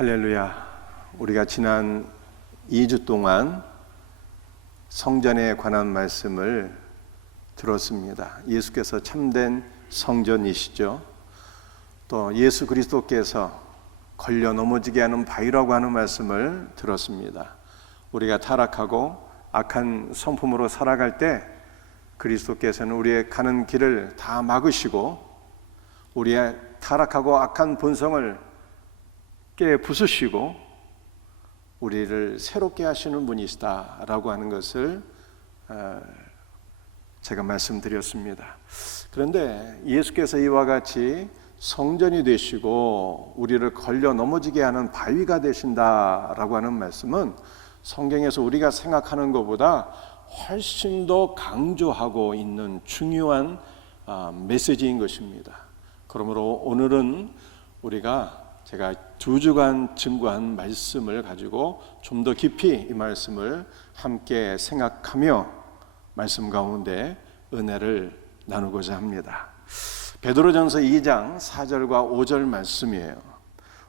할렐루야. 우리가 지난 2주 동안 성전에 관한 말씀을 들었습니다. 예수께서 참된 성전이시죠. 또 예수 그리스도께서 걸려 넘어지게 하는 바위라고 하는 말씀을 들었습니다. 우리가 타락하고 악한 성품으로 살아갈 때 그리스도께서는 우리의 가는 길을 다 막으시고 우리의 타락하고 악한 본성을 깨 부수시고 우리를 새롭게 하시는 분이시다라고 하는 것을 제가 말씀드렸습니다. 그런데 예수께서 이와 같이 성전이 되시고 우리를 걸려 넘어지게 하는 바위가 되신다라고 하는 말씀은 성경에서 우리가 생각하는 것보다 훨씬 더 강조하고 있는 중요한 메시지인 것입니다. 그러므로 오늘은 제가 2주간 증거한 말씀을 가지고 좀 더 깊이 이 말씀을 함께 생각하며 말씀 가운데 은혜를 나누고자 합니다. 베드로전서 2장 4절과 5절 말씀이에요.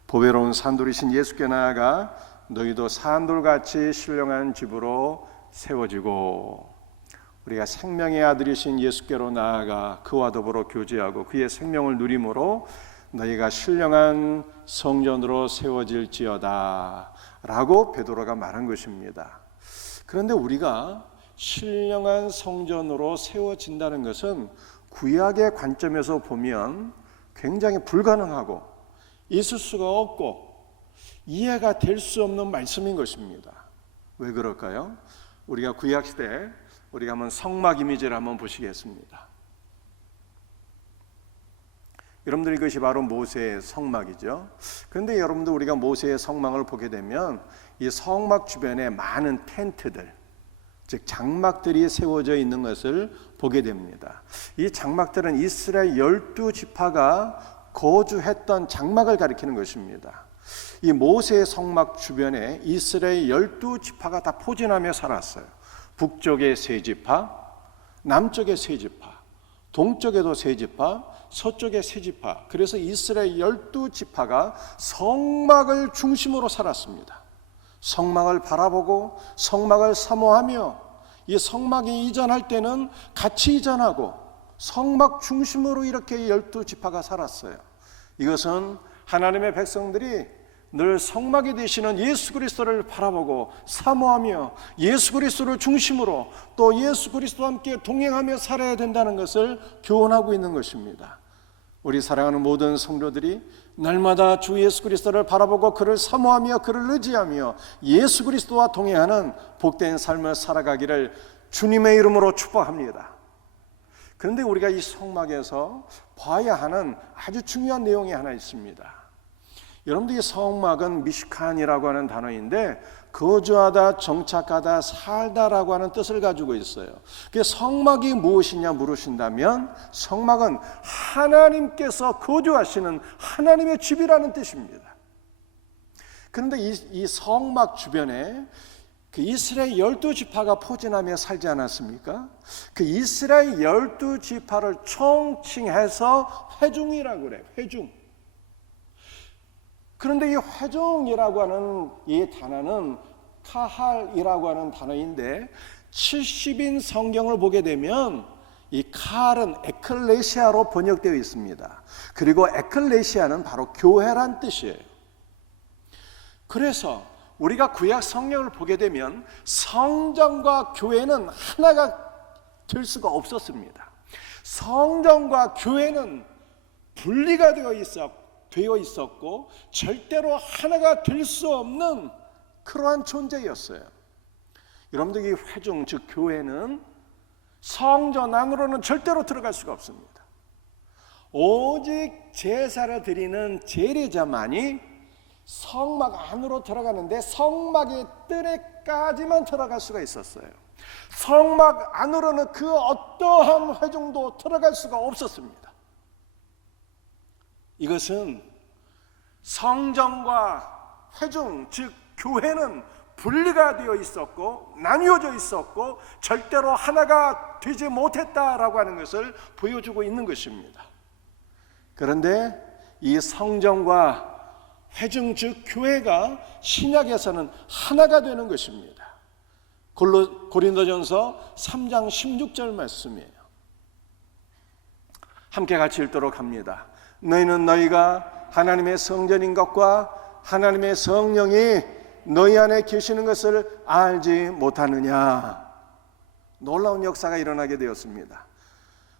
보배로운 산돌이신 예수께 나아가 너희도 산돌같이 신령한 집으로 세워지고, 우리가 생명의 아들이신 예수께로 나아가 그와 더불어 교제하고 그의 생명을 누림으로 너희가 신령한 성전으로 세워질지어다 라고 베드로가 말한 것입니다. 그런데 우리가 신령한 성전으로 세워진다는 것은 구약의 관점에서 보면 굉장히 불가능하고 있을 수가 없고 이해가 될 수 없는 말씀인 것입니다. 왜 그럴까요? 우리가 구약시대 우리가 한번 성막 이미지를 한번 보시겠습니다. 여러분들, 이것이 바로 모세의 성막이죠. 그런데 여러분들, 우리가 모세의 성막을 보게 되면 이 성막 주변에 많은 텐트들, 즉 장막들이 세워져 있는 것을 보게 됩니다. 이 장막들은 이스라엘 12지파가 거주했던 장막을 가리키는 것입니다. 이 모세의 성막 주변에 이스라엘 12지파가 다 포진하며 살았어요. 북쪽에 3지파, 남쪽에 3지파, 동쪽에도 3지파, 서쪽에 3지파. 그래서 이스라엘 12지파가 성막을 중심으로 살았습니다. 성막을 바라보고 성막을 사모하며 이 성막이 이전할 때는 같이 이전하고 성막 중심으로 이렇게 12지파가 살았어요. 이것은 하나님의 백성들이 늘 성막이 되시는 예수 그리스도를 바라보고 사모하며 예수 그리스도를 중심으로 또 예수 그리스도와 함께 동행하며 살아야 된다는 것을 교훈하고 있는 것입니다. 우리 사랑하는 모든 성도들이 날마다 주 예수 그리스도를 바라보고 그를 사모하며 그를 의지하며 예수 그리스도와 동행하는 복된 삶을 살아가기를 주님의 이름으로 축복합니다. 그런데 우리가 이 성막에서 봐야 하는 아주 중요한 내용이 하나 있습니다. 여러분들, 이 성막은 미시칸이라고 하는 단어인데 거주하다, 정착하다, 살다라고 하는 뜻을 가지고 있어요. 성막이 무엇이냐 물으신다면 성막은 하나님께서 거주하시는 하나님의 집이라는 뜻입니다. 그런데 이 성막 주변에 그 이스라엘 12지파가 포진하며 살지 않았습니까? 그 이스라엘 12지파를 총칭해서 회중이라고 그래요. 회중. 그런데 이 회중이라고 하는 이 단어는 카할이라고 하는 단어인데 70인 성경을 보게 되면 이 카할은 에클레시아로 번역되어 있습니다. 그리고 에클레시아는 바로 교회란 뜻이에요. 그래서 우리가 구약 성경을 보게 되면 성전과 교회는 하나가 될 수가 없었습니다. 성전과 교회는 분리가 되어 있었고 절대로 하나가 될 수 없는 그러한 존재였어요. 여러분들, 이 회중, 즉 교회는 성전 안으로는 절대로 들어갈 수가 없습니다. 오직 제사를 드리는 제례자만이 성막 안으로 들어가는데 성막의 뜰에까지만 들어갈 수가 있었어요. 성막 안으로는 그 어떠한 회중도 들어갈 수가 없었습니다. 이것은 성전과 회중, 즉 교회는 분리가 되어 있었고 나뉘어져 있었고 절대로 하나가 되지 못했다라고 하는 것을 보여주고 있는 것입니다. 그런데 이 성전과 회중 즉 교회가 신약에서는 하나가 되는 것입니다. 고린도전서 3장 16절 말씀이에요. 함께 같이 읽도록 합니다. 너희는 너희가 하나님의 성전인 것과 하나님의 성령이 너희 안에 계시는 것을 알지 못하느냐. 놀라운 역사가 일어나게 되었습니다.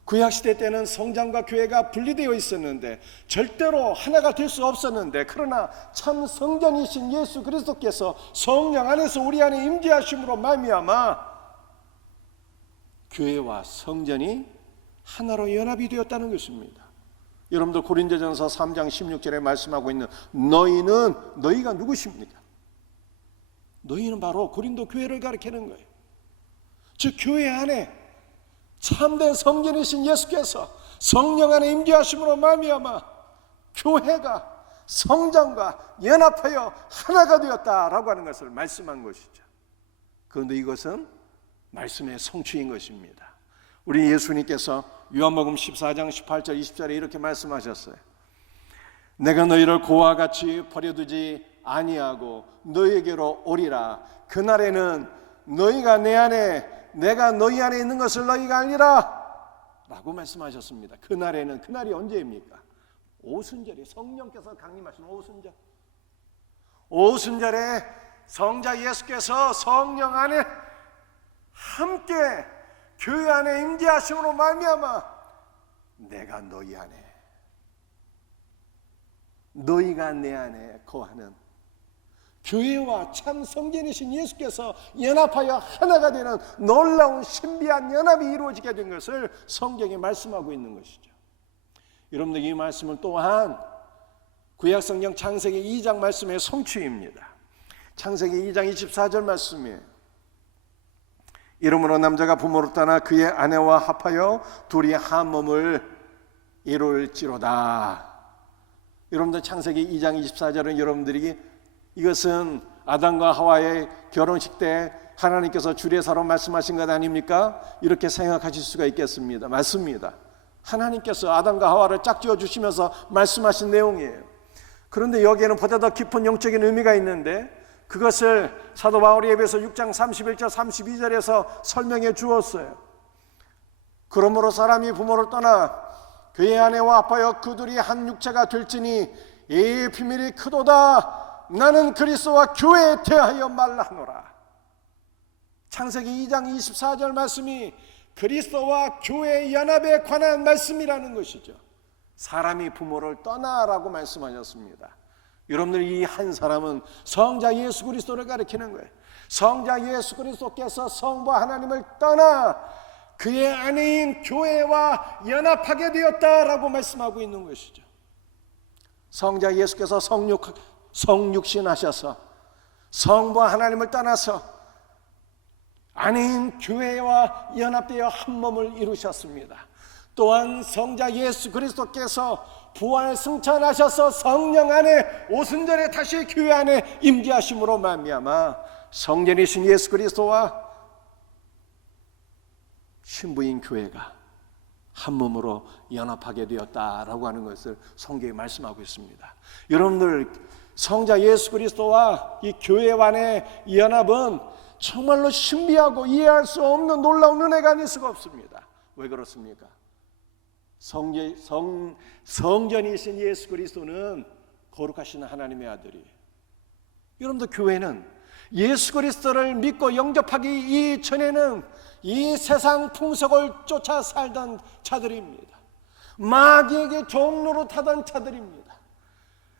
구약시대 때는 성전과 교회가 분리되어 있었는데 절대로 하나가 될 수 없었는데, 그러나 참 성전이신 예수 그리스도께서 성령 안에서 우리 안에 임재하심으로 말미암아 교회와 성전이 하나로 연합이 되었다는 것입니다. 여러분들 고린도전서 3장 16절에 말씀하고 있는 너희는, 너희가 누구십니까? 너희는 바로 고린도 교회를 가리키는 거예요. 즉 교회 안에 참된 성전이신 예수께서 성령 안에 임재하심으로 말미암아 교회가 성전과 연합하여 하나가 되었다라고 하는 것을 말씀한 것이죠. 그런데 이것은 말씀의 성취인 것입니다. 우리 예수님께서 요한복음 14장 18절 20절에 이렇게 말씀하셨어요. 내가 너희를 고와 같이 버려두지 아니하고 너희에게로 오리라. 그날에는 너희가 내 안에 내가 너희 안에 있는 것을 너희가 알리라 라고 말씀하셨습니다. 그날에는, 그날이 언제입니까? 오순절이, 성령께서 강림하신 오순절. 오순절에 성자 예수께서 성령 안에 함께 교회 안에 임재하심으로 말미암아 내가 너희 안에, 너희가 내 안에 거하는 교회와 참 성전이신 예수께서 연합하여 하나가 되는 놀라운 신비한 연합이 이루어지게 된 것을 성경에 말씀하고 있는 것이죠. 여러분들 이 말씀은 또한 구약성경 창세기 2장 말씀의 성취입니다. 창세기 2장 24절 말씀이에요. 이러므로 남자가 부모를 떠나 그의 아내와 합하여 둘이 한 몸을 이룰지로다. 여러분들 창세기 2장 24절은 여러분들이 이것은 아담과 하와의 결혼식 때 하나님께서 주례사로 말씀하신 것 아닙니까? 이렇게 생각하실 수가 있겠습니다. 맞습니다. 하나님께서 아담과 하와를 짝지어 주시면서 말씀하신 내용이에요. 그런데 여기에는 보다 더 깊은 영적인 의미가 있는데 그것을 사도 바울이 에베소 6장 31절 32절에서 설명해 주었어요. 그러므로 사람이 부모를 떠나 그의 아내와 합하여 그들이 한 육체가 될지니 이 비밀이 크도다. 나는 그리스도와 교회에 대하여 말하노라. 창세기 2장 24절 말씀이 그리스도와 교회의 연합에 관한 말씀이라는 것이죠. 사람이 부모를 떠나라고 말씀하셨습니다. 여러분들 이 한 사람은 성자 예수 그리스도를 가리키는 거예요. 성자 예수 그리스도께서 성부 하나님을 떠나 그의 아내인 교회와 연합하게 되었다라고 말씀하고 있는 것이죠. 성자 예수께서 성육신 하셔서 성부 하나님을 떠나서 아내인 교회와 연합되어 한 몸을 이루셨습니다. 또한 성자 예수 그리스도께서 부활 승천하셔서 성령 안에 오순절에 다시 교회 안에 임재하심으로 말미암아 성전이신 예수 그리스도와 신부인 교회가 한 몸으로 연합하게 되었다라고 하는 것을 성경에 말씀하고 있습니다. 여러분들 성자 예수 그리스도와 이 교회 안의 연합은 정말로 신비하고 이해할 수 없는 놀라운 은혜가 아닐 수가 없습니다. 왜 그렇습니까? 성전이신 예수 그리스도는 거룩하신 하나님의 아들이에요. 여러분들 교회는 예수 그리스도를 믿고 영접하기 이전에는 이 세상 풍속을 쫓아 살던 자들입니다. 마귀에게 종로로 타던 자들입니다.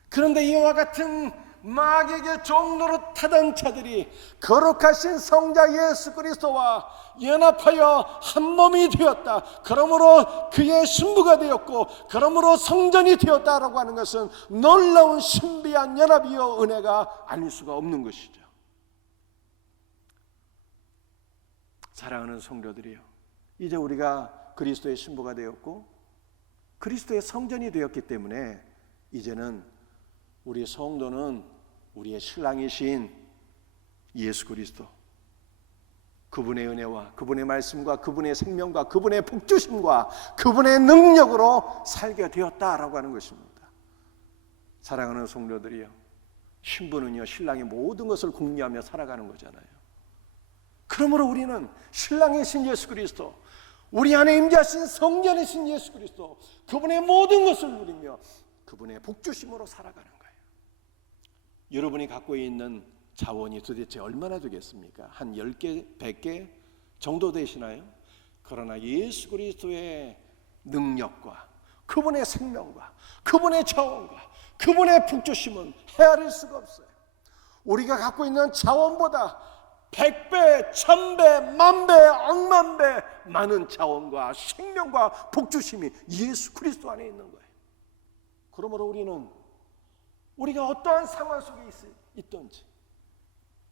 그런데 이와 같은 마귀에게 종로로 타던 자들이 거룩하신 성자 예수 그리스도와 연합하여 한 몸이 되었다. 그러므로 그의 신부가 되었고 그러므로 성전이 되었다라고 하는 것은 놀라운 신비한 연합이요 은혜가 아닐 수가 없는 것이죠. 사랑하는 성도들이요, 이제 우리가 그리스도의 신부가 되었고 그리스도의 성전이 되었기 때문에 이제는 우리 성도는 우리의 신랑이신 예수 그리스도, 그분의 은혜와 그분의 말씀과 그분의 생명과 그분의 복주심과 그분의 능력으로 살게 되었다라고 하는 것입니다. 사랑하는 성도들이요, 신부는요 신랑의 모든 것을 궁리하며 살아가는 거잖아요. 그러므로 우리는 신랑의 신 예수 그리스도, 우리 안에 임재하신 성전의 신 예수 그리스도, 그분의 모든 것을 누리며 그분의 복주심으로 살아가는 거예요. 여러분이 갖고 있는 자원이 도대체 얼마나 되겠습니까? 한 10개, 100개 정도 되시나요? 그러나 예수 그리스도의 능력과 그분의 생명과 그분의 자원과 그분의 복주심은 헤아릴 수가 없어요. 우리가 갖고 있는 자원보다 100배, 1000배, 만배, 억만배 많은 자원과 생명과 복주심이 예수 그리스도 안에 있는 거예요. 그러므로 우리는 우리가 어떠한 상황 속에 있든지,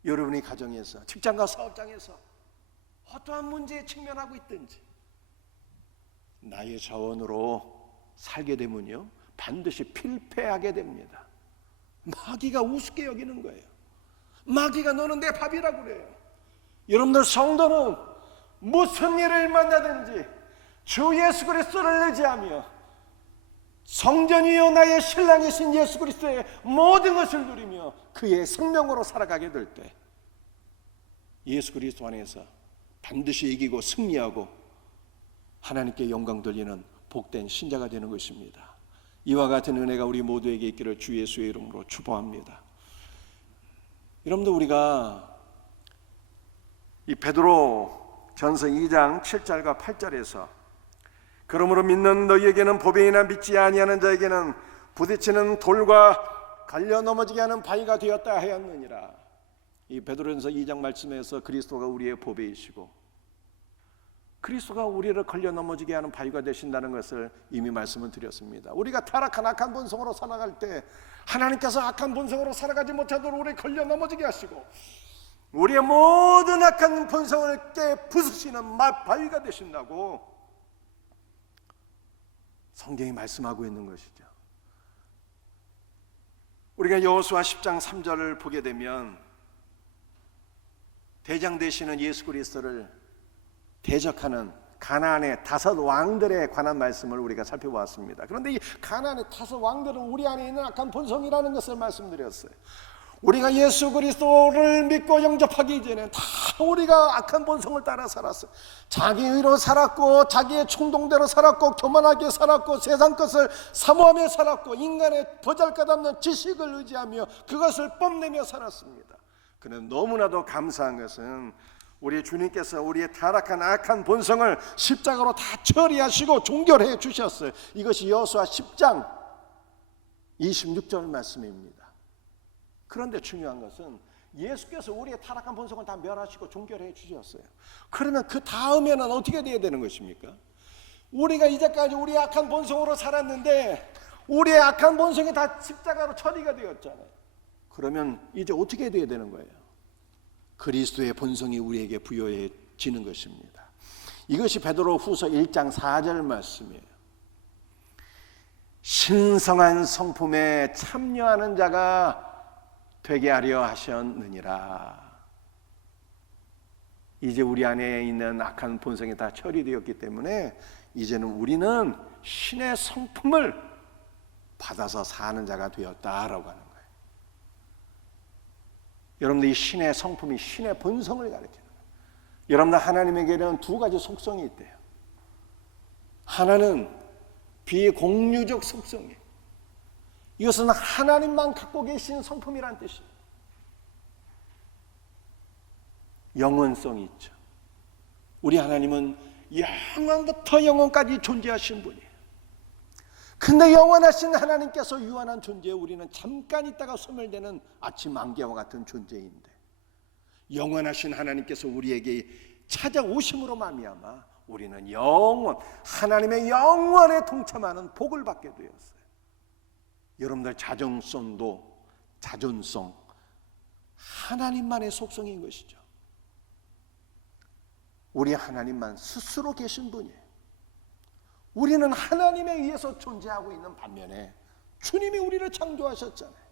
여러분이 가정에서, 직장과 사업장에서 어떠한 문제에 직면하고 있든지 나의 자원으로 살게 되면요 반드시 필패하게 됩니다. 마귀가 우습게 여기는 거예요. 마귀가 너는 내 밥이라고 그래요. 여러분들 성도는 무슨 일을 만나든지 주 예수 그리스도를 의지하며 성전이요 나의 신랑이신 예수 그리스도의 모든 것을 누리며 그의 생명으로 살아가게 될 때 예수 그리스도 안에서 반드시 이기고 승리하고 하나님께 영광 돌리는 복된 신자가 되는 것입니다. 이와 같은 은혜가 우리 모두에게 있기를 주 예수의 이름으로 축복합니다. 여러분들 우리가 이 베드로 전서 2장 7절과 8절에서 그러므로 믿는 너희에게는 보배이나 믿지 아니하는 자에게는 부딪히는 돌과 갈려 넘어지게 하는 바위가 되었다 하였느니라. 이 베드로전서 2장 말씀에서 그리스도가 우리의 보배이시고 그리스도가 우리를 걸려 넘어지게 하는 바위가 되신다는 것을 이미 말씀을 드렸습니다. 우리가 타락한 악한 본성으로 살아갈 때 하나님께서 악한 본성으로 살아가지 못하도록 우리를 걸려 넘어지게 하시고 우리의 모든 악한 본성을 깨 부수시는 바위가 되신다고 성경이 말씀하고 있는 것이죠. 우리가 여호수아 10장 3절을 보게 되면 대장 되시는 예수 그리스도를 대적하는 가나안의 5 왕들에 관한 말씀을 우리가 살펴보았습니다. 그런데 이 가나안의 5 왕들은 우리 안에 있는 악한 본성이라는 것을 말씀드렸어요. 우리가 예수 그리스도를 믿고 영접하기 이전에 다 우리가 악한 본성을 따라 살았어요. 자기 의로 살았고 자기의衝動대로 살았고 교만하게 살았고 세상 것을 사모하며 살았고 인간의 보잘것없는 지식을 의지하며 그것을 뽐내며 살았습니다. 그런데 너무나도 감사한 것은 우리 주님께서 우리의 타락한 악한 본성을 십자가로 다 처리하시고 종결해 주셨어요. 이것이 여호수아 10장 26절 말씀입니다. 그런데 중요한 것은 예수께서 우리의 타락한 본성을 다 멸하시고 종결해 주셨어요. 그러면 그 다음에는 어떻게 돼야 되는 것입니까? 우리가 이제까지 우리의 악한 본성으로 살았는데 우리의 악한 본성이 다 십자가로 처리가 되었잖아요. 그러면 이제 어떻게 돼야 되는 거예요? 그리스도의 본성이 우리에게 부여해지는 것입니다. 이것이 베드로 후서 1장 4절 말씀이에요. 신성한 성품에 참여하는 자가 되게 하려 하셨느니라. 이제 우리 안에 있는 악한 본성이 다 처리되었기 때문에 이제는 우리는 신의 성품을 받아서 사는 자가 되었다라고 하는 거예요. 여러분들 이 신의 성품이 신의 본성을 가리키는 거예요. 여러분들 하나님에게는 2가지 속성이 있대요. 하나는 비공유적 속성이에요. 이것은 하나님만 갖고 계신 성품이란 뜻이에요. 영원성이 있죠. 우리 하나님은 영원부터 영원까지 존재하신 분이에요. 근데 영원하신 하나님께서 유한한 존재에 우리는 잠깐 있다가 소멸되는 아침 안개와 같은 존재인데 영원하신 하나님께서 우리에게 찾아오심으로 말미암아 우리는 영원, 하나님의 영원에 동참하는 복을 받게 되었어요. 여러분들 자정성도 자존성 하나님만의 속성인 것이죠. 우리 하나님만 스스로 계신 분이에요. 우리는 하나님에 의해서 존재하고 있는 반면에 주님이 우리를 창조하셨잖아요.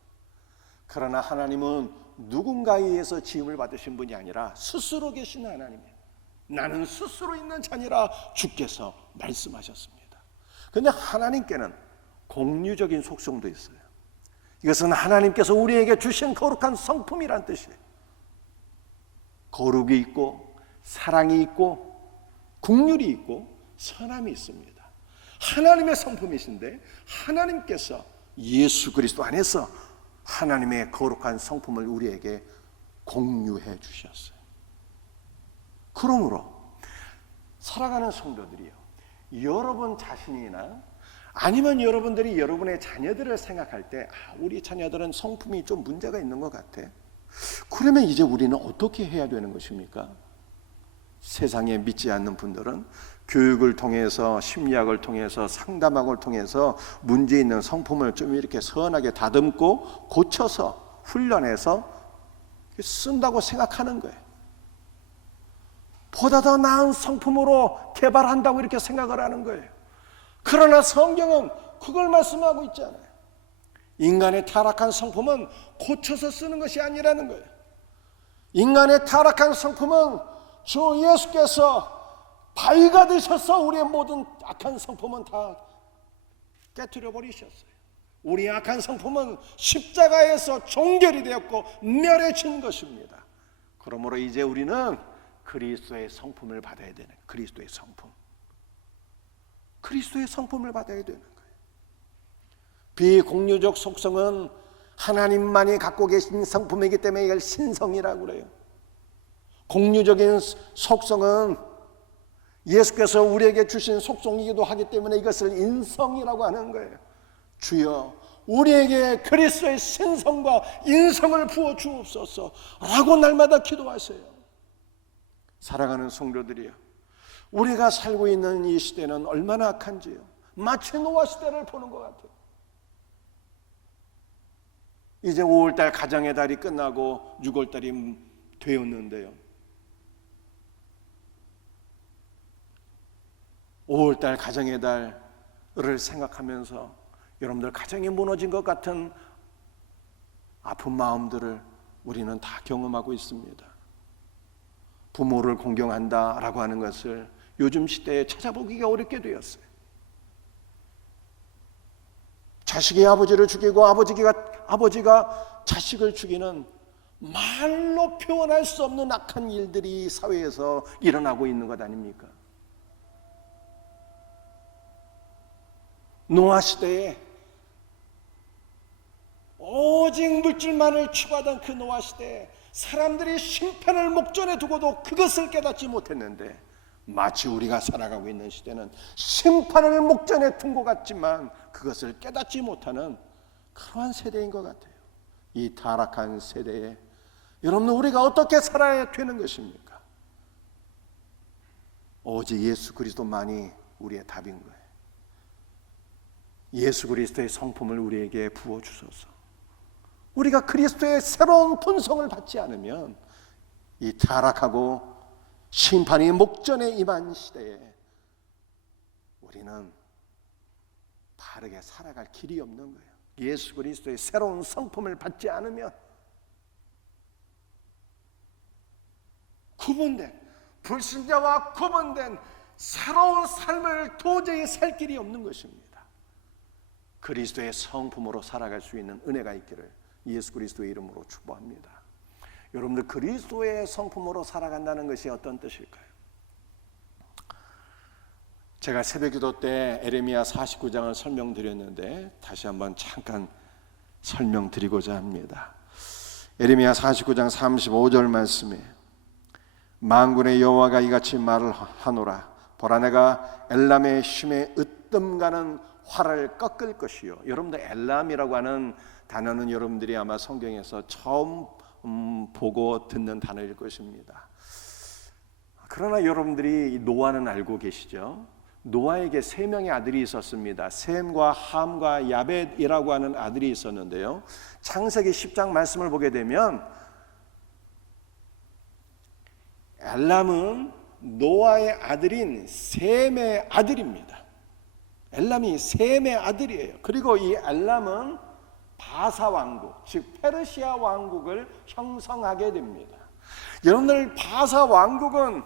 그러나 하나님은 누군가에 의해서 지음을 받으신 분이 아니라 스스로 계신 하나님이에요. 나는 스스로 있는 자니라 주께서 말씀하셨습니다. 그런데 하나님께는 공유적인 속성도 있어요. 이것은 하나님께서 우리에게 주신 거룩한 성품이란 뜻이에요. 거룩이 있고 사랑이 있고 긍휼이 있고 선함이 있습니다. 하나님의 성품이신데 하나님께서 예수 그리스도 안에서 하나님의 거룩한 성품을 우리에게 공유해 주셨어요. 그러므로 살아가는 성도들이요, 여러분 자신이나 아니면 여러분들이 여러분의 자녀들을 생각할 때 우리 자녀들은 성품이 좀 문제가 있는 것 같아. 그러면 이제 우리는 어떻게 해야 되는 것입니까? 세상에 믿지 않는 분들은 교육을 통해서, 심리학을 통해서, 상담학을 통해서 문제 있는 성품을 좀 이렇게 선하게 다듬고 고쳐서 훈련해서 쓴다고 생각하는 거예요. 보다 더 나은 성품으로 개발한다고 이렇게 생각을 하는 거예요. 그러나 성경은 그걸 말씀하고 있잖아요. 인간의 타락한 성품은 고쳐서 쓰는 것이 아니라는 거예요. 인간의 타락한 성품은 주 예수께서 바위가 되셔서 우리의 모든 악한 성품은 다 깨트려 버리셨어요. 우리의 악한 성품은 십자가에서 종결이 되었고 멸해진 것입니다. 그러므로 이제 우리는 그리스도의 성품을 받아야 되는, 그리스도의 성품, 그리스도의 성품을 받아야 되는 거예요. 비공유적 속성은 하나님만이 갖고 계신 성품이기 때문에 이걸 신성이라고 그래요. 공유적인 속성은 예수께서 우리에게 주신 속성이기도 하기 때문에 이것을 인성이라고 하는 거예요. 주여 우리에게 그리스도의 신성과 인성을 부어 주옵소서 라고 날마다 기도하세요. 사랑하는 성도들이여, 우리가 살고 있는 이 시대는 얼마나 악한지요. 마치 노아 시대를 보는 것 같아요. 이제 5월달 가정의 달이 끝나고 6월달이 되었는데요, 5월달 가정의 달을 생각하면서 여러분들 가정이 무너진 것 같은 아픈 마음들을 우리는 다 경험하고 있습니다. 부모를 공경한다라고 하는 것을 요즘 시대에 찾아보기가 어렵게 되었어요. 자식이 아버지를 죽이고 아버지가 자식을 죽이는 말로 표현할 수 없는 악한 일들이 사회에서 일어나고 있는 것 아닙니까? 노아 시대에 오직 물질만을 추구하던 그 노아 시대에 사람들이 심판을 목전에 두고도 그것을 깨닫지 못했는데, 마치 우리가 살아가고 있는 시대는 심판을 목전에 둔 것 같지만 그것을 깨닫지 못하는 그러한 세대인 것 같아요. 이 타락한 세대에 여러분, 우리가 어떻게 살아야 되는 것입니까? 오직 예수 그리스도만이 우리의 답인 거예요. 예수 그리스도의 성품을 우리에게 부어주소서. 우리가 그리스도의 새로운 본성을 받지 않으면 이 타락하고 심판이 목전에 임한 시대에 우리는 바르게 살아갈 길이 없는 거예요. 예수 그리스도의 새로운 성품을 받지 않으면 구분된, 불신자와 구분된 새로운 삶을 도저히 살 길이 없는 것입니다. 그리스도의 성품으로 살아갈 수 있는 은혜가 있기를 예수 그리스도의 이름으로 축복합니다. 여러분들, 그리스도의 성품으로 살아간다는 것이 어떤 뜻일까요? 제가 새벽기도 때 에레미야 49장을 설명드렸는데 다시 한번 잠깐 설명드리고자 합니다. 에레미야 49장 35절 말씀에 만군의 여호와가 이같이 말을 하노라. 보라, 내가 엘람의 힘에 으뜸가는 활을 꺾을 것이요. 여러분들, 엘람이라고 하는 단어는 여러분들이 아마 성경에서 처음 보고 듣는 단어일 것입니다. 그러나 여러분들이 노아는 알고 계시죠? 노아에게 3명의 아들이 있었습니다. 셈과 함과 야벳이라고 하는 아들이 있었는데요, 창세기 10장 말씀을 보게 되면 엘람은 노아의 아들인 셈의 아들입니다. 엘람이 셈의 아들이에요. 그리고 이 엘람은 바사 왕국, 즉 페르시아 왕국을 형성하게 됩니다. 여러분들, 바사 왕국은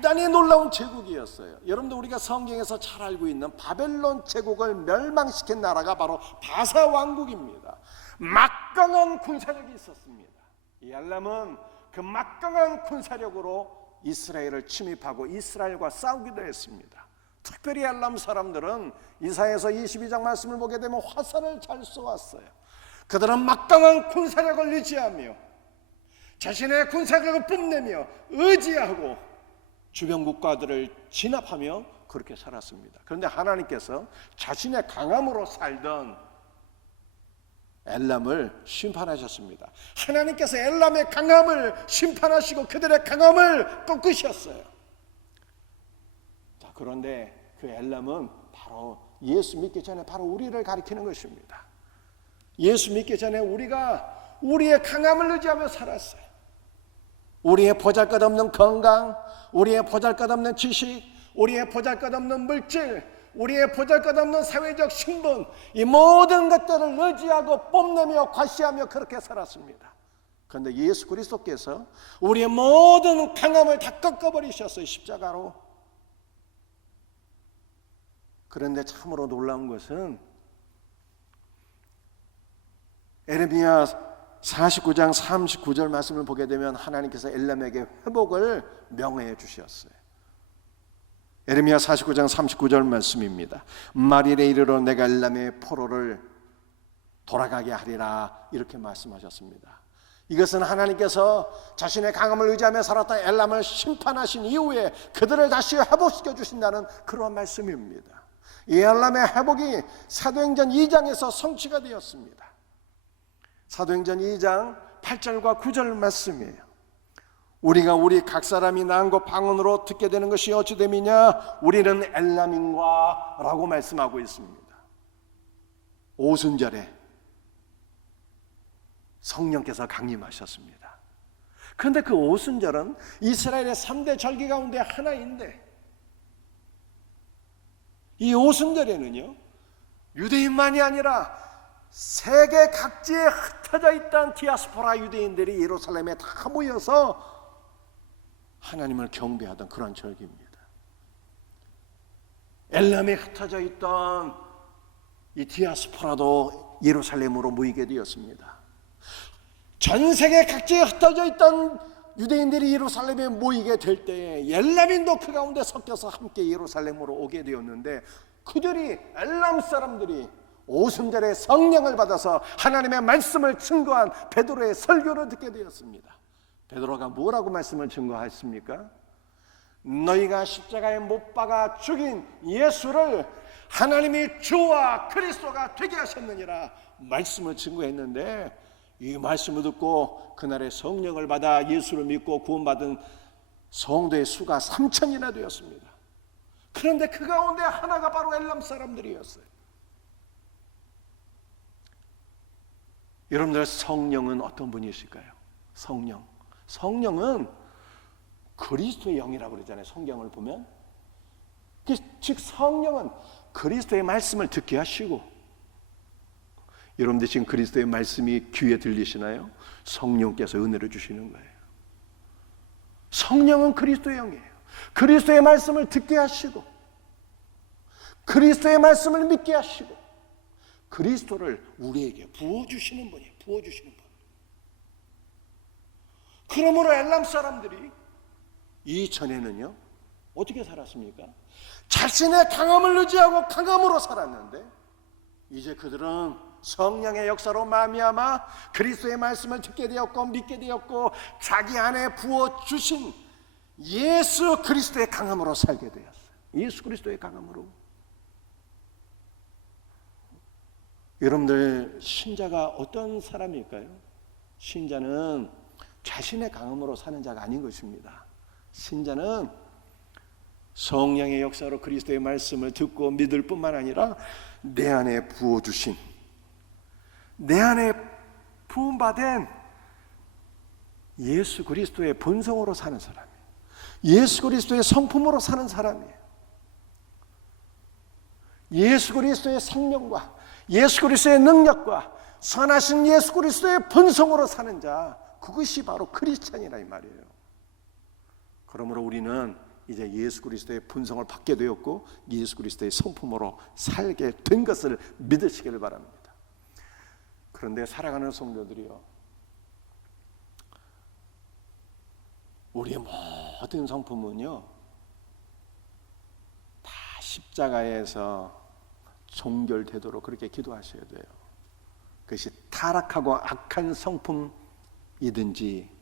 대단히 놀라운 제국이었어요. 여러분들 우리가 성경에서 잘 알고 있는 바벨론 제국을 멸망시킨 나라가 바로 바사 왕국입니다. 막강한 군사력이 있었습니다. 이 엘람은 그 막강한 군사력으로 이스라엘을 침입하고 이스라엘과 싸우기도 했습니다. 특별히 엘람 사람들은 이사야서 22장 말씀을 보게 되면 화살을 잘 쏘았어요. 그들은 막강한 군사력을 유지하며 자신의 군사력을 뽐내며 의지하고 주변 국가들을 진압하며 그렇게 살았습니다. 그런데 하나님께서 자신의 강함으로 살던 엘람을 심판하셨습니다. 하나님께서 엘람의 강함을 심판하시고 그들의 강함을 꺾으셨어요. 자, 그런데 그 엘람은 바로 예수 믿기 전에 바로 우리를 가리키는 것입니다. 예수 믿기 전에 우리가 우리의 강함을 의지하며 살았어요. 우리의 보잘것없는 건강, 우리의 보잘것없는 지식, 우리의 보잘것없는 물질, 우리의 보잘것없는 사회적 신분, 이 모든 것들을 의지하고 뽐내며 과시하며 그렇게 살았습니다. 그런데 예수 그리스도께서 우리의 모든 강함을 다 꺾어버리셨어요, 십자가로. 그런데 참으로 놀라운 것은 에레미야 49장 39절 말씀을 보게 되면 하나님께서 엘람에게 회복을 명해 주셨어요. 에레미야 49장 39절 말씀입니다. 말일에 이르러 내가 엘람의 포로를 돌아가게 하리라, 이렇게 말씀하셨습니다. 이것은 하나님께서 자신의 강함을 의지하며 살았던 엘람을 심판하신 이후에 그들을 다시 회복시켜 주신다는 그러한 말씀입니다. 이 엘람의 회복이 사도행전 2장에서 성취가 되었습니다. 사도행전 2장 8절과 9절 말씀이에요. 우리가 우리 각 사람이 낳은 것 방언으로 듣게 되는 것이 어찌 됨이냐, 우리는 엘람인과 라고 말씀하고 있습니다. 오순절에 성령께서 강림하셨습니다. 그런데 그 오순절은 이스라엘의 3대 절기 가운데 하나인데, 이 오순절에는요 유대인만이 아니라 세계 각지에 흩어져 있던 디아스포라 유대인들이 예루살렘에 다 모여서 하나님을 경배하던 그런 절기입니다. 엘람에 흩어져 있던 이 디아스포라도 예루살렘으로 모이게 되었습니다. 전 세계 각지에 흩어져 있던 유대인들이 예루살렘에 모이게 될 때에 엘람인도 그 가운데 섞여서 함께 예루살렘으로 오게 되었는데, 그들이 엘람 사람들이 오순절에 성령을 받아서 하나님의 말씀을 증거한 베드로의 설교를 듣게 되었습니다. 베드로가 뭐라고 말씀을 증거했습니까? 너희가 십자가에 못 박아 죽인 예수를 하나님이 주와 그리스도가 되게 하셨느니라 말씀을 증거했는데, 이 말씀을 듣고 그날에 성령을 받아 예수를 믿고 구원받은 성도의 수가 3,000이나 되었습니다. 그런데 그 가운데 하나가 바로 엘람 사람들이었어요. 여러분들, 성령은 어떤 분이실까요? 성령은 그리스도의 영이라고 그러잖아요. 성경을 보면, 즉 성령은 그리스도의 말씀을 듣게 하시고, 여러분들 지금 그리스도의 말씀이 귀에 들리시나요? 성령께서 은혜를 주시는 거예요. 성령은 그리스도의 영이에요. 그리스도의 말씀을 듣게 하시고, 그리스도의 말씀을 믿게 하시고, 그리스도를 우리에게 부어주시는 분이에요. 부어주시는 분. 그러므로 엘람 사람들이 이전에는요 어떻게 살았습니까? 자신의 강함을 의지하고 강함으로 살았는데, 이제 그들은 성령의 역사로 말미암아 그리스도의 말씀을 듣게 되었고 믿게 되었고 자기 안에 부어주신 예수 그리스도의 강함으로 살게 되었어요. 예수 그리스도의 강함으로. 여러분들, 신자가 어떤 사람일까요? 신자는 자신의 강함으로 사는 자가 아닌 것입니다. 신자는 성령의 역사로 그리스도의 말씀을 듣고 믿을 뿐만 아니라 내 안에 부어주신, 내 안에 부음받은 예수 그리스도의 본성으로 사는 사람이에요. 예수 그리스도의 성품으로 사는 사람이에요. 예수 그리스도의 생명과 예수 그리스도의 능력과 선하신 예수 그리스도의 본성으로 사는 자, 그것이 바로 크리스찬이라 이 말이에요. 그러므로 우리는 이제 예수 그리스도의 본성을 받게 되었고 예수 그리스도의 성품으로 살게 된 것을 믿으시기를 바랍니다. 그런데 살아가는 성도들이요, 우리의 모든 성품은요 다 십자가에서 종결되도록 그렇게 기도하셔야 돼요. 그것이 타락하고 악한 성품이든지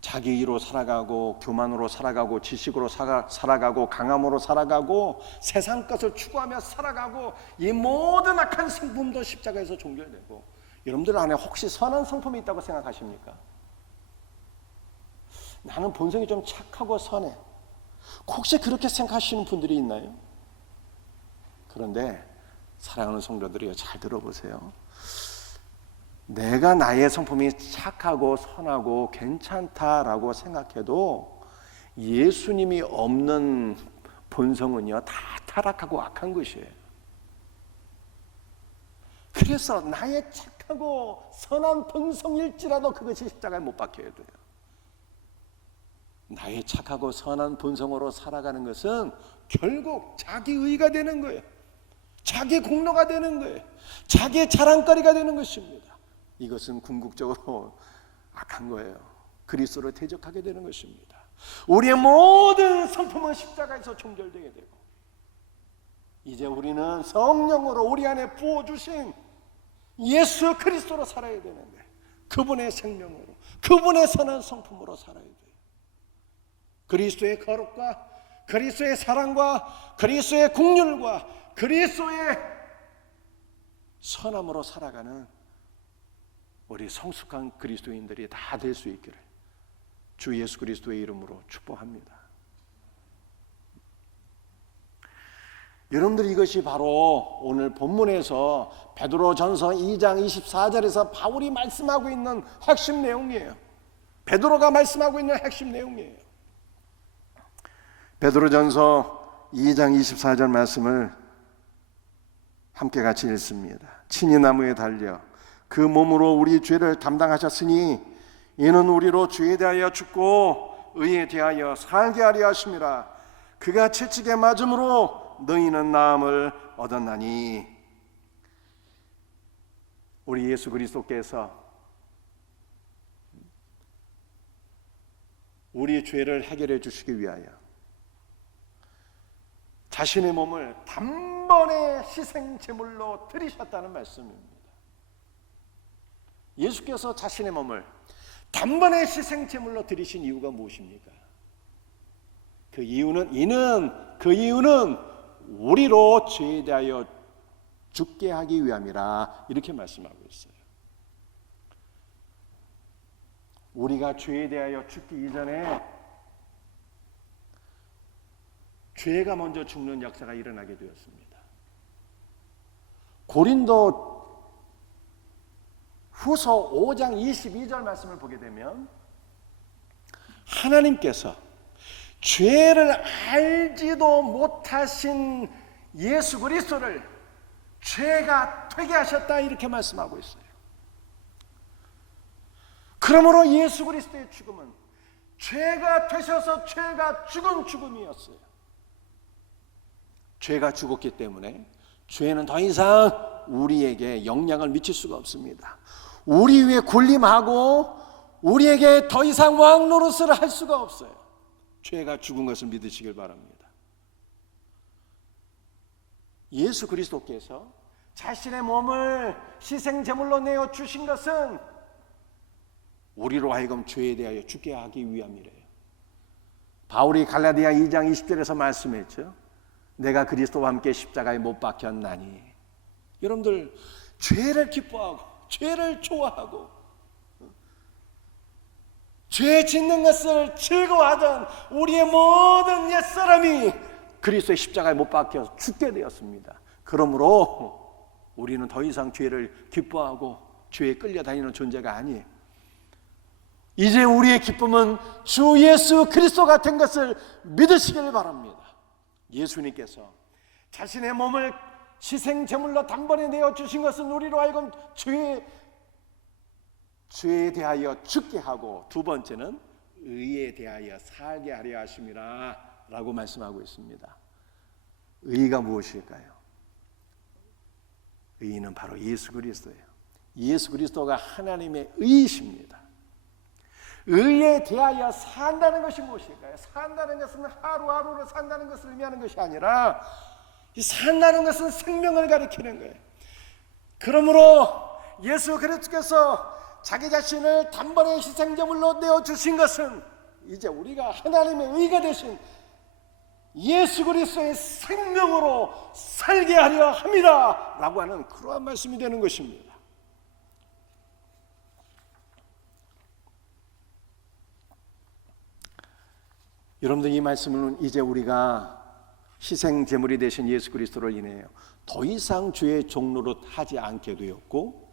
자기의로 살아가고 교만으로 살아가고 지식으로 살아가고 강함으로 살아가고 세상 것을 추구하며 살아가고 이 모든 악한 성품도 십자가에서 종결되고, 여러분들 안에 혹시 선한 성품이 있다고 생각하십니까? 나는 본성이 좀 착하고 선해, 혹시 그렇게 생각하시는 분들이 있나요? 그런데 사랑하는 성도들이요, 잘 들어보세요. 내가 나의 성품이 착하고 선하고 괜찮다라고 생각해도 예수님이 없는 본성은요 다 타락하고 악한 것이에요. 그래서 나의 착하고 선한 본성일지라도 그것이 십자가에 못 박혀야 돼요. 나의 착하고 선한 본성으로 살아가는 것은 결국 자기의가 되는 거예요. 자기 공로가 되는 거예요. 자기의 자랑거리가 되는 것입니다. 이것은 궁극적으로 악한 거예요. 그리스도를 대적하게 되는 것입니다. 우리의 모든 성품은 십자가에서 종결되게 되고, 이제 우리는 성령으로 우리 안에 부어주신 예수 그리스도로 살아야 되는데, 그분의 생명으로, 그분의 선한 성품으로 살아야 돼요. 그리스도의 거룩과 그리스도의 사랑과 그리스도의 긍휼과 그리스도의 선함으로 살아가는 우리 성숙한 그리스도인들이 다 될 수 있기를 주 예수 그리스도의 이름으로 축복합니다. 여러분들, 이것이 바로 오늘 본문에서 베드로전서 2장 24절에서 바울이 말씀하고 있는 핵심 내용이에요. 베드로가 말씀하고 있는 핵심 내용이에요. 베드로전서 2장 24절 말씀을 함께 같이 읽습니다. 친히 나무에 달려 그 몸으로 우리 죄를 담당하셨으니 이는 우리로 죄에 대하여 죽고 의에 대하여 살게 하려 하심이라. 그가 채찍에 맞음으로 너희는 나음을 얻었나니. 우리 예수 그리스도께서 우리의 죄를 해결해 주시기 위하여 자신의 몸을 단번에 희생 제물로 드리셨다는 말씀입니다. 예수께서 자신의 몸을 단번에 희생 제물로 드리신 이유가 무엇입니까? 그 이유는 우리로 죄에 대하여 죽게 하기 위함이라, 이렇게 말씀하고 있어요. 우리가 죄에 대하여 죽기 이전에 죄가 먼저 죽는 역사가 일어나게 되었습니다. 고린도 후서 5장 22절 말씀을 보게 되면 하나님께서 죄를 알지도 못하신 예수 그리스도를 죄가 되게 하셨다, 이렇게 말씀하고 있어요. 그러므로 예수 그리스도의 죽음은 죄가 되셔서 죄가 죽은 죽음이었어요. 죄가 죽었기 때문에 죄는 더 이상 우리에게 영향을 미칠 수가 없습니다. 우리 위에 군림하고 우리에게 더 이상 왕노릇을 할 수가 없어요. 죄가 죽은 것을 믿으시길 바랍니다. 예수 그리스도께서 자신의 몸을 희생제물로 내어 주신 것은 우리로 하여금 죄에 대하여 죽게 하기 위함이래요. 바울이 갈라디아 2장 20절에서 말씀했죠. 내가 그리스도와 함께 십자가에 못 박혔나니. 여러분들, 죄를 기뻐하고 죄를 좋아하고 죄 짓는 것을 즐거워하던 우리의 모든 옛사람이 그리스도의 십자가에 못 박혀 죽게 되었습니다. 그러므로 우리는 더 이상 죄를 기뻐하고 죄에 끌려다니는 존재가 아니에요. 이제 우리의 기쁨은 주 예수 그리스도 같은 것을 믿으시길 바랍니다. 예수님께서 자신의 몸을 희생제물로 단번에 내어주신 것은 우리로 하여금 죄에 대하여 죽게 하고, 두 번째는 의에 대하여 살게 하려 하심이라, 라고 말씀하고 있습니다. 의가 무엇일까요? 의는 바로 예수 그리스도예요. 예수 그리스도가 하나님의 의이십니다. 의에 대하여 산다는 것이 무엇일까요? 산다는 것은 하루하루를 산다는 것을 의미하는 것이 아니라 산다는 것은 생명을 가리키는 거예요. 그러므로 예수 그리스도께서 자기 자신을 단번에 희생제물로 내어주신 것은 이제 우리가 하나님의 의가 되신 예수 그리스도의 생명으로 살게 하려 함이라 라고 하는 그러한 말씀이 되는 것입니다. 여러분들, 이 말씀은 이제 우리가 희생제물이 되신 예수 그리스도를 인해요 더 이상 죄의 종로로 하지 않게 되었고,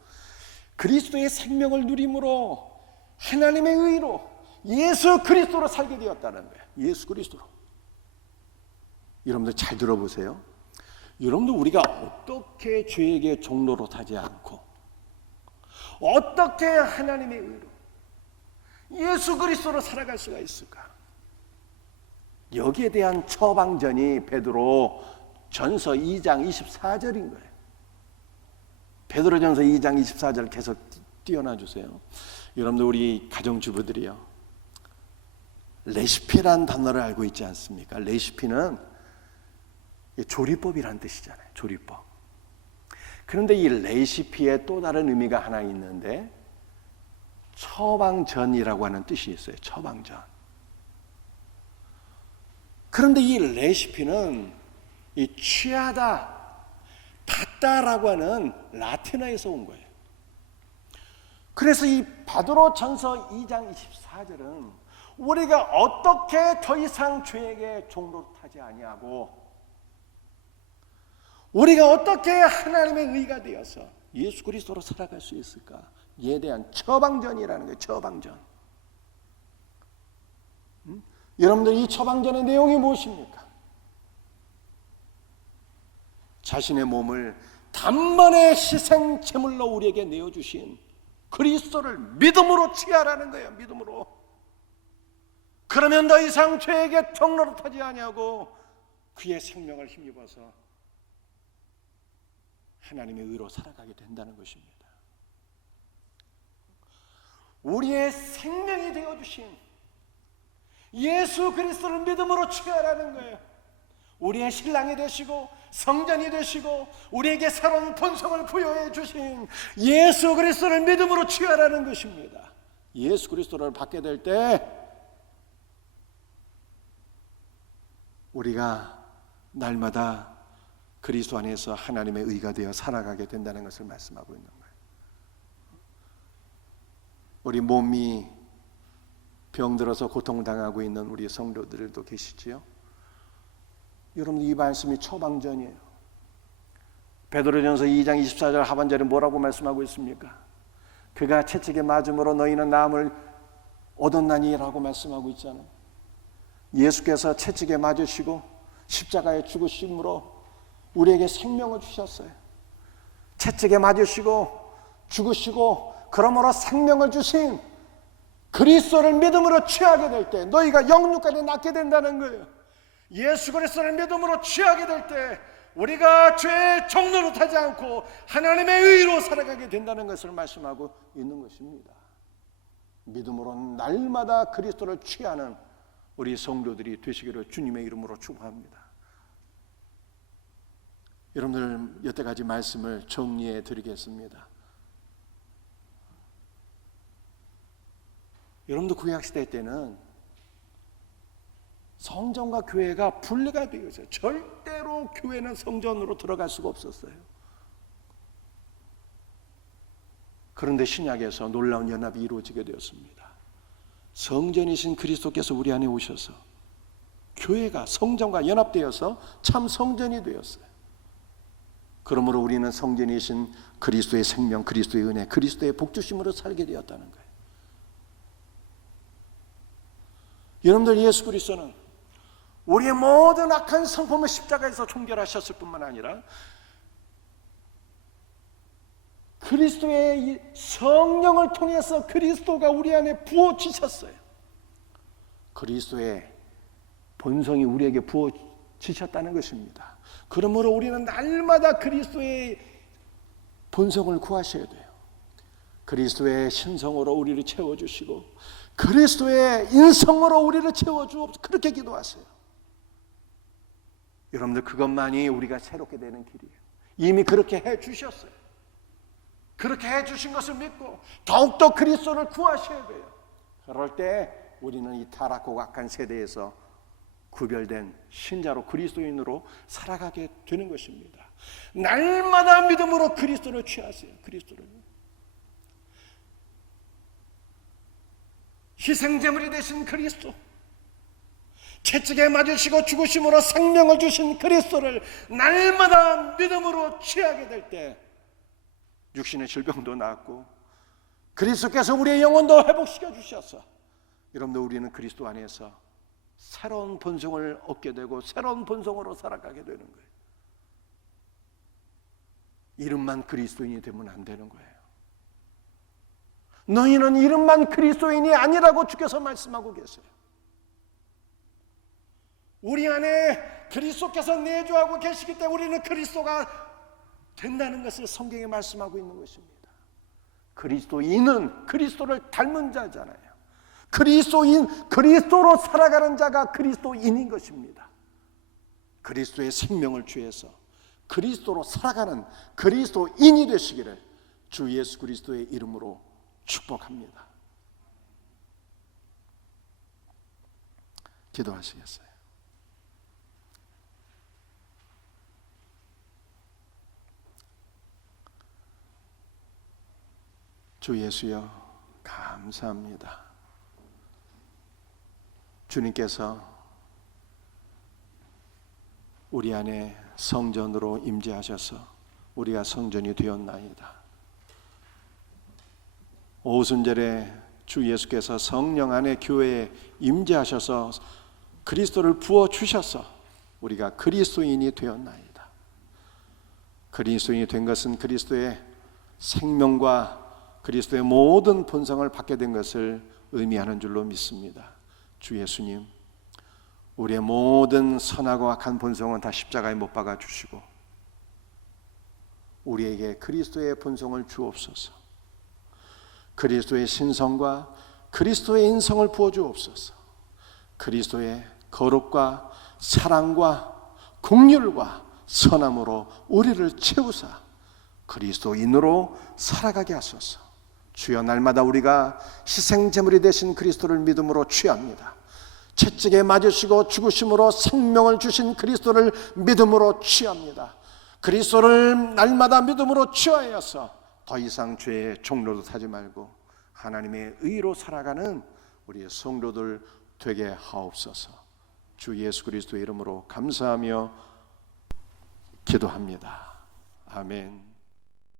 그리스도의 생명을 누림으로 하나님의 의로 예수 그리스도로 살게 되었다는 거예요. 예수 그리스도로. 여러분들 잘 들어보세요. 여러분들, 우리가 어떻게 죄에게 종로로 타지 않고 어떻게 하나님의 의로 예수 그리스도로 살아갈 수가 있을까? 여기에 대한 처방전이 베드로 전서 2장 24절인 거예요. 베드로 전서 2장 24절 계속 띄워놔 주세요. 여러분들, 우리 가정주부들이요, 레시피란 단어를 알고 있지 않습니까? 레시피는 조리법이란 뜻이잖아요. 조리법. 그런데 이 레시피에 또 다른 의미가 하나 있는데, 처방전이라고 하는 뜻이 있어요. 처방전. 그런데 이 레시피는 이 취하다, 받다라고 하는 라틴어에서 온 거예요. 그래서 이 베드로 전서 2장 24절은 우리가 어떻게 더 이상 죄에게 종로 타지 아니하고 우리가 어떻게 하나님의 의가 되어서 예수 그리스도로 살아갈 수 있을까? 이에 대한 처방전이라는 거예요. 처방전. 여러분들, 이 처방전의 내용이 무엇입니까? 자신의 몸을 단번에 희생 제물로 우리에게 내어주신 그리스도를 믿음으로 취하라는 거예요. 믿음으로. 그러면 더 이상 죄에게 종로로 타지 아니하고 그의 생명을 힘입어서 하나님의 의로 살아가게 된다는 것입니다. 우리의 생명이 되어주신 예수 그리스도를 믿음으로 취하라는 거예요. 우리의 신랑이 되시고 성전이 되시고 우리에게 새로운 본성을 부여해 주신 예수 그리스도를 믿음으로 취하라는 것입니다. 예수 그리스도를 받게 될 때 우리가 날마다 그리스도 안에서 하나님의 의가 되어 살아가게 된다는 것을 말씀하고 있는 거예요. 우리 몸이 병들어서 고통당하고 있는 우리 성도들도 계시지요. 여러분, 이 말씀이 처방전이에요. 베드로전서 2장 24절 하반절에 뭐라고 말씀하고 있습니까? 그가 채찍에 맞음으로 너희는 나음을 얻었나니라고 말씀하고 있잖아요. 예수께서 채찍에 맞으시고 십자가에 죽으심으로 우리에게 생명을 주셨어요. 채찍에 맞으시고 죽으시고 그러므로 생명을 주신 그리스도를 믿음으로 취하게 될 때 너희가 영육간에 낫게 된다는 거예요. 예수 그리스도를 믿음으로 취하게 될 때 우리가 죄의 종로로 타지 않고 하나님의 의로 살아가게 된다는 것을 말씀하고 있는 것입니다. 믿음으로 날마다 그리스도를 취하는 우리 성도들이 되시기를 주님의 이름으로 축복합니다. 여러분들, 여태까지 말씀을 정리해 드리겠습니다. 여러분들, 구약시대 때는 성전과 교회가 분리가 되어 있어요. 절대로 교회는 성전으로 들어갈 수가 없었어요. 그런데 신약에서 놀라운 연합이 이루어지게 되었습니다. 성전이신 그리스도께서 우리 안에 오셔서 교회가 성전과 연합되어서 참 성전이 되었어요. 그러므로 우리는 성전이신 그리스도의 생명, 그리스도의 은혜, 그리스도의 복주심으로 살게 되었다는 거예요. 여러분들, 예수 그리스도는 우리의 모든 악한 성품을 십자가에서 종결하셨을 뿐만 아니라 그리스도의 성령을 통해서 그리스도가 우리 안에 부어주셨어요. 그리스도의 본성이 우리에게 부어지셨다는 것입니다. 그러므로 우리는 날마다 그리스도의 본성을 구하셔야 돼요. 그리스도의 신성으로 우리를 채워주시고 그리스도의 인성으로 우리를 채워주옵소서. 그렇게 기도하세요. 여러분들, 그것만이 우리가 새롭게 되는 길이에요. 이미 그렇게 해주셨어요. 그렇게 해주신 것을 믿고 더욱더 그리스도를 구하셔야 돼요. 그럴 때 우리는 이 타락하고 악한 세대에서 구별된 신자로, 그리스도인으로 살아가게 되는 것입니다. 날마다 믿음으로 그리스도를 취하세요. 그리스도를. 희생제물이 되신 그리스도, 채찍에 맞으시고 죽으심으로 생명을 주신 그리스도를 날마다 믿음으로 취하게 될 때 육신의 질병도 낫고 그리스도께서 우리의 영혼도 회복시켜 주셔서 여러분들, 우리는 그리스도 안에서 새로운 본성을 얻게 되고 새로운 본성으로 살아가게 되는 거예요. 이름만 그리스도인이 되면 안 되는 거예요. 너희는 이름만 그리스도인이 아니라고 주께서 말씀하고 계세요. 우리 안에 그리스도께서 내주하고 계시기 때문에 우리는 그리스도가 된다는 것을 성경에 말씀하고 있는 것입니다. 그리스도인은 그리스도를 닮은 자잖아요. 그리스도인, 그리스도로 살아가는 자가 그리스도인인 것입니다. 그리스도의 생명을 취해서 그리스도로 살아가는 그리스도인이 되시기를 주 예수 그리스도의 이름으로 축복합니다. 기도하시겠어요? 주 예수여, 감사합니다. 주님께서 우리 안에 성전으로 임재하셔서 우리가 성전이 되었나이다. 오순절에 주 예수께서 성령 안에 교회에 임재하셔서 그리스도를 부어주셔서 우리가 그리스도인이 되었나이다. 그리스도인이 된 것은 그리스도의 생명과 그리스도의 모든 본성을 받게 된 것을 의미하는 줄로 믿습니다. 주 예수님, 우리의 모든 선하고 악한 본성은 다 십자가에 못 박아 주시고 우리에게 그리스도의 본성을 주옵소서. 그리스도의 신성과 그리스도의 인성을 부어주옵소서. 그리스도의 거룩과 사랑과 긍휼과 선함으로 우리를 채우사 그리스도인으로 살아가게 하소서. 주여, 날마다 우리가 희생제물이 되신 그리스도를 믿음으로 취합니다. 채찍에 맞으시고 죽으심으로 생명을 주신 그리스도를 믿음으로 취합니다. 그리스도를 날마다 믿음으로 취하여서 더 이상 죄의 종로도 타지 말고 하나님의 의로 살아가는 우리의 성도들 되게 하옵소서. 주 예수 그리스도의 이름으로 감사하며 기도합니다. 아멘.